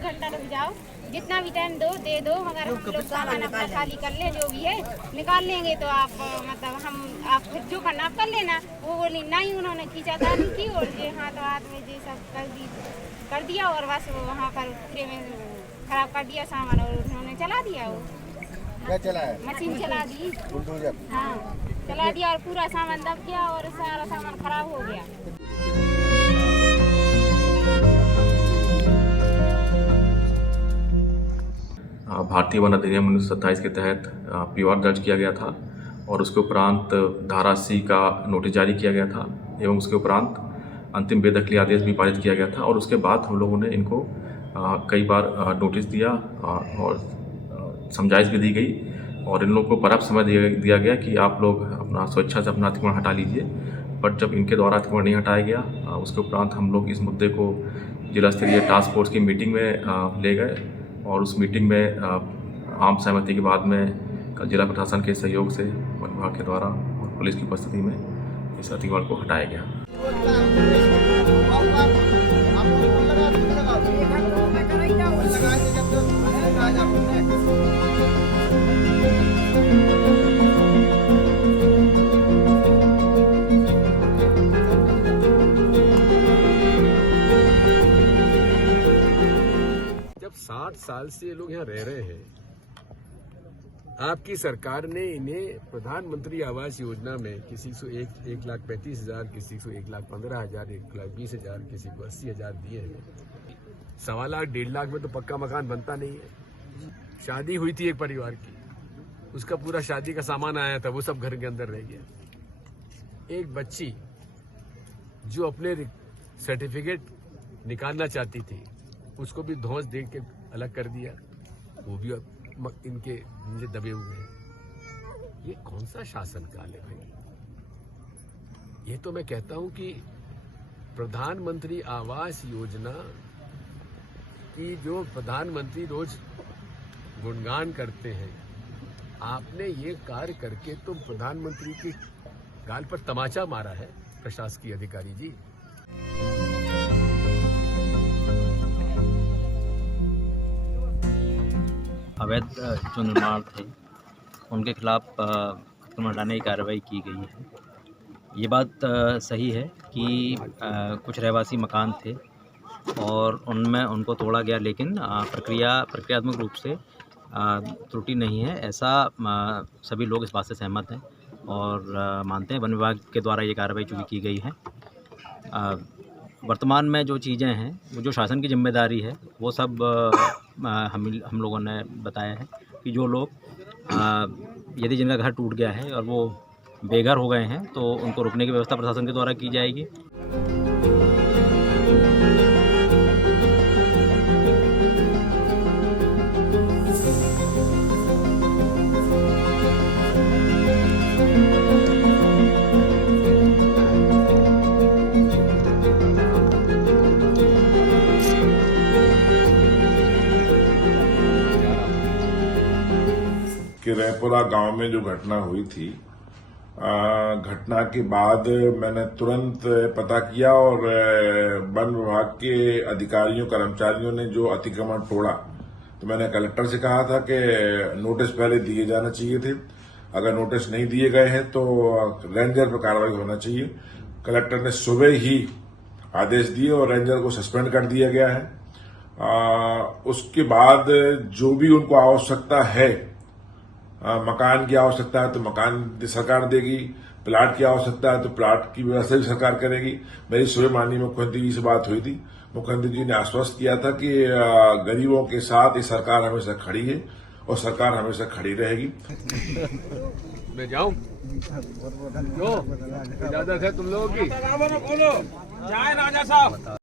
1 घंटा रुक जाओ, जितना भी टाइम दो दे दो, मगर हम लोग सामान अपना खाली कर ले, जो भी है निकाल लेंगे तो आप मतलब हम आप फिर जो करना आप कर लेना। वो बोली नहीं, उन्होंने खींचातानी की और ये हाथ में ये सब कर दिया और बस वो वहाँ पर पूरे में खराब कर दिया सामान और उन्होंने चला दिया। वो क्या चला है? मशीन चला दी, बुलडोजर। हाँ चला दिया और पूरा सामान दब गया और सारा सामान खराब हो गया। भारतीय वन अधिनियम 1927 के तहत पीओआर दर्ज किया गया था और उसके उपरांत धारा 80 का नोटिस जारी किया गया था एवं उसके उपरांत अंतिम बेदखली आदेश भी पारित किया गया था। और उसके बाद हम लोगों ने इनको कई बार नोटिस दिया और समझाइश भी दी गई और इन लोगों को पर्याप्त समय दिया गया कि आप लोग अपना स्वेच्छा से अपना अतिक्रमण हटा लीजिए। बट जब इनके द्वारा अतिक्रमण नहीं हटाया गया, उसके उपरांत हम लोग इस मुद्दे को जिला स्तरीय टास्क फोर्स की मीटिंग में ले गए और उस मीटिंग में आम सहमति के बाद में कल जिला प्रशासन के सहयोग से वन विभाग के द्वारा और पुलिस की उपस्थिति में इस अतिक्रमण को हटाया गया। जब 60 साल से ये लोग यहाँ रह रहे हैं, आपकी सरकार ने इन्हें प्रधानमंत्री आवास योजना में किसी को 1,35,000, किसी को 1,15,000, 1,20,000, किसी को 80,000 दिए हैं। 1.25 लाख 1.5 लाख में तो पक्का मकान बनता नहीं है। शादी हुई थी एक परिवार की, उसका पूरा शादी का सामान आया था, वो सब घर के अंदर रह गया। एक बच्ची जो अपने सर्टिफिकेट निकालना चाहती थी, उसको भी धौंस दे के अलग कर दिया, वो भी इनके नीचे दबे हुए हैं। ये कौन सा शासन काल है भाई? ये तो मैं कहता हूं कि प्रधानमंत्री आवास योजना की जो प्रधानमंत्री रोज गुणगान करते हैं, आपने ये कार्य करके तो प्रधानमंत्री के गाल पर तमाचा मारा है प्रशासकीय अधिकारी जी। अवैध जो निर्माण थे उनके खिलाफ अतिक्रमण हटाने की कार्रवाई की गई है। ये बात सही है कि कुछ रहवासी मकान थे और उनमें उनको तोड़ा गया, लेकिन प्रक्रियात्मक रूप से त्रुटि नहीं है, ऐसा सभी लोग इस बात से सहमत हैं और मानते हैं। वन विभाग के द्वारा ये कार्रवाई चूँकि की गई है, वर्तमान में जो चीज़ें हैं वो जो शासन की जिम्मेदारी है वो सब हम लोगों ने बताया है कि जो लोग यदि जिनका घर टूट गया है और वो बेघर हो गए हैं तो उनको रुकने की व्यवस्था प्रशासन के द्वारा की जाएगी। कि रैपुरा गांव में जो घटना हुई थी, घटना के बाद मैंने तुरंत पता किया और वन विभाग के अधिकारियों कर्मचारियों ने जो अतिक्रमण तोड़ा, तो मैंने कलेक्टर से कहा था कि नोटिस पहले दिए जाना चाहिए थे, अगर नोटिस नहीं दिए गए हैं तो रेंजर पर कार्रवाई होना चाहिए। कलेक्टर ने सुबह ही आदेश दिए और रेंजर को सस्पेंड कर दिया गया है। उसके बाद जो भी उनको आवश्यकता है, मकान की आवश्यकता है तो मकान सरकार देगी, प्लाट की आवश्यकता है तो प्लाट की व्यवस्था भी सरकार करेगी। मेरी सुबह माननीय मुख्यमंत्री जी से बात हुई थी, मुख्यमंत्री जी ने आश्वस्त किया था कि गरीबों के साथ ये सरकार हमेशा खड़ी है और सरकार हमेशा खड़ी रहेगी। मैं जाऊं? क्यों? इजाजत है तुम लोगों की? बोलो, जय राजा साहब।